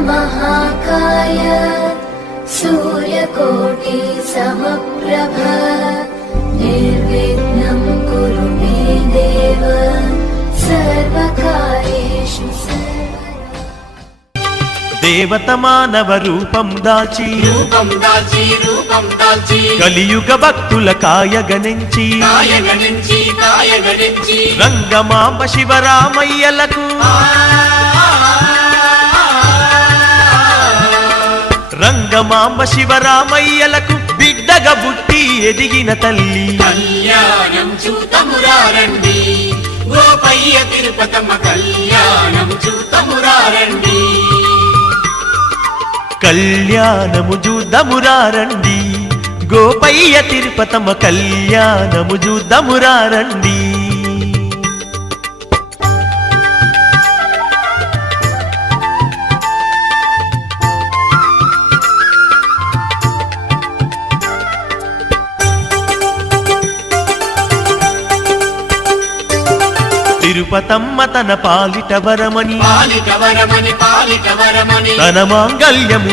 महाकाय सूर्यकोटि समप्रभ निर्विघ्नं कुरु मे देव सर्वकार्येषु దేవత మానవ రూపం దాల్చి కలియుగ భక్తుల కాయగనించి రంగమాంబ శివరామయ్యలకు రంగమాంబ శివరామయ్యలకు బిడ్డగా పుట్టి ఎదిగిన తల్లి కళ్యాణం చూతమురారండి గోపయ్య తిరుపతమ్మ కళ్యాణం చూతమురారండి కళ్యాణము చూద్దామురారండి గోపయ్య తిరుపతమ్మ కళ్యాణము చూద్దామురారండి తిరుపతమ్మ తన పాలిట వరమని తన మాంగళ్యము